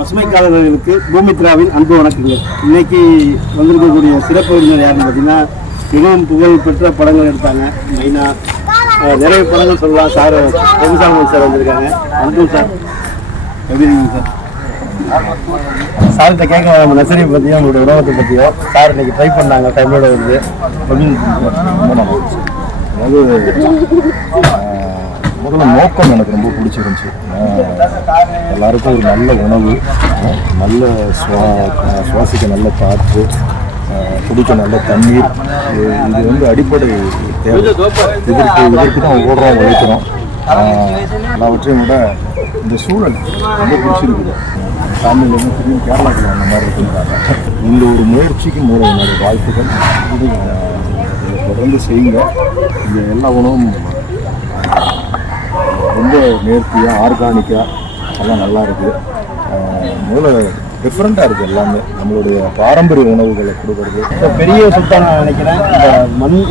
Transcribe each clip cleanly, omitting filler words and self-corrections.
பசுமைக்காரர்களுக்கு பூமித்ராவின் அன்பு வணக்கங்கள். இன்னைக்கு வந்திருக்கக்கூடிய சிறப்பு விருந்தினர் யாருன்னு பார்த்தீங்கன்னா, மிகவும் புகழ் பெற்ற படங்கள் எடுத்தாங்க. மெயினாக நிறைய படங்கள் சொல்லலாம். சார் ரவிசாமி சார் வந்திருக்காங்க. வணக்கம் சார், எப்படி இருக்கீங்க சார்? சார்கிட்ட கேட்க நம்ம நர்சரியை பற்றியும் உங்களுடைய உணவத்தை பற்றியோ சார் இன்னைக்கு ட்ரை பண்ணாங்க டைமோட வந்து முதல்ல நோக்கம் எனக்கு ரொம்ப பிடிச்சிருந்துச்சு. எல்லாருக்கும் ஒரு நல்ல உணவு, நல்ல சுவாசிக்க நல்ல காற்று, குடிக்க நல்ல தண்ணீர், இது வந்து அடிப்படை தேவை. இதற்கு தான் ஓடுறோம், உழைக்கிறோம். எல்லாவற்றையும் விட இந்த சூழல் ரொம்ப பிடிச்சிருக்குது. ஃபேமிலியிலேருந்து திரும்பி கேரளாவில் அந்த மாதிரி இருக்குங்கிறாங்க. இந்த ஒரு முயற்சிக்கு மூலம் என்னோடய வாழ்த்துக்கள். தொடர்ந்து செய்யுங்க. இந்த எல்லா உணவும் ரொம்ப நேர்த்தியாக, ஆர்கானிக்காக எல்லாம் நல்லா இருக்குது. முதல்ல டிஃப்ரெண்ட்டாக இருக்குது. எல்லாமே நம்மளுடைய பாரம்பரிய உணவுகளை கொடுக்கறது இப்போ பெரிய சுத்தம் நான் நினைக்கிறேன்.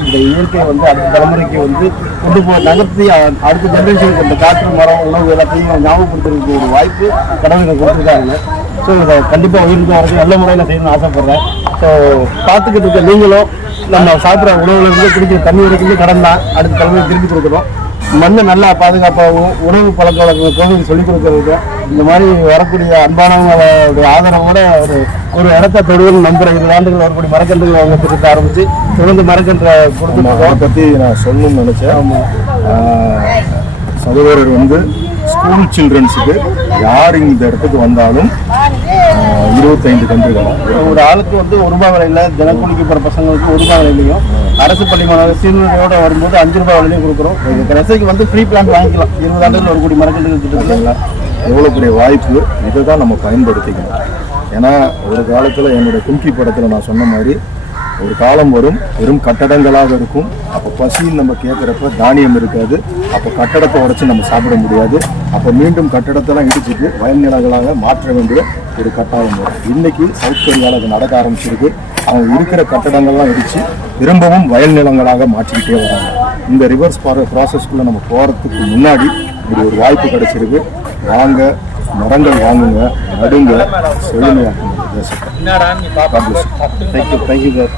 இந்த இயற்கையை வந்து அடுத்த தலைமுறைக்கு வந்து கொண்டு போய் நகர்த்தி அடுத்த ஜென்ரேஷனுக்கு இந்த காற்று மரம் உணவு எல்லாத்தையும் ஞாபகப்படுத்துறதுக்கு ஒரு வாய்ப்பு கடவுள் எனக்கு கொடுத்துருக்காருங்க. ஸோ இதை கண்டிப்பாக உயிருக்கு வரது நல்ல முறையில் செய்யணும்னு ஆசைப்பட்றேன். ஸோ பார்த்துக்கிட்டு இருக்க நீங்களும் நம்ம சாப்பிட்ற உணவுலேருந்து குடிக்கிற தண்ணி வரைக்கும் கடன் தான் அடுத்த தலைமுறை திருப்பி கொடுக்குறோம். மண்ணை நல்லா பாதுகாப்பாகவும் உணவு பழக்க வழக்கங்கள் கோவில் சொல்லிக் கொடுக்கறதுக்கு இந்த மாதிரி வரக்கூடிய அன்பானவங்களுடைய ஆதரவோட ஒரு இடத்த தொடுவல் நம்புற 20 ஆண்டுகள் வரக்கூடிய மரக்கன்றுகள் அவங்க திட்ட ஆரம்பிச்சு தொடர்ந்து மரக்கன்றை கொடுத்து அதை பற்றி நான் சொல்லணும்னு நினச்சேன். சகோதரர் வந்து ஸ்கூல் சில்ட்ரன்ஸுக்கு யார் இந்த இடத்துக்கு வந்தாலும் 25 கன்றுகள் ஒரு ஆளுக்கு வந்து ₹1 விலையில் தினக்கூலிக்கு போகிற பசங்களுக்கு ₹1 விலையிலையும், அரசு பள்ளி மாணவர் சீர்நிலையோட வரும்போது ₹5 விலையிலையும் கொடுக்குறோம். ரசைக்கு வந்து ஃப்ரீ பிளான் வாங்கிக்கலாம். 20 ஆண்டுகள் ஒரு கோடி மரக்கன்றுகள் திட்டத்தில் எவ்வளோ பெரிய வாய்ப்பு. இதை தான் நம்ம பயன்படுத்திக்கணும். ஏன்னா ஒரு காலத்தில் என்னுடைய கும்கி படத்தில் நான் சொன்ன மாதிரி ஒரு காலம் வரும், வெறும் கட்டடங்களாக இருக்கும். அப்போ பசின்னு நம்ம கேட்குறப்ப தானியம் இருக்காது. அப்போ கட்டடத்தை உடச்சி நம்ம சாப்பிட முடியாது. அப்போ மீண்டும் கட்டடத்தெல்லாம் இடிச்சிட்டு வயல் நிலங்களாக மாற்ற வேண்டிய ஒரு கட்டாயம் வரும். இன்றைக்கி சவுத் கொரியாவில் அது நடக்க ஆரம்பிச்சிருக்கு. அவங்க இருக்கிற கட்டடங்கள்லாம் இடித்து திரும்பவும் வயல் நிலங்களாக மாற்றிக்கிட்டே வராங்க. இந்த ரிவர்ஸ் ப்ராசஸ்க்குள்ளே நம்ம போகிறதுக்கு முன்னாடி இப்படி ஒரு வாய்ப்பு கிடைச்சிருக்கு. வாங்க, மரங்கள் வாங்குங்க, நடுங்க, செழுமையாக்குங்க தேசத்தை. Thank you sir.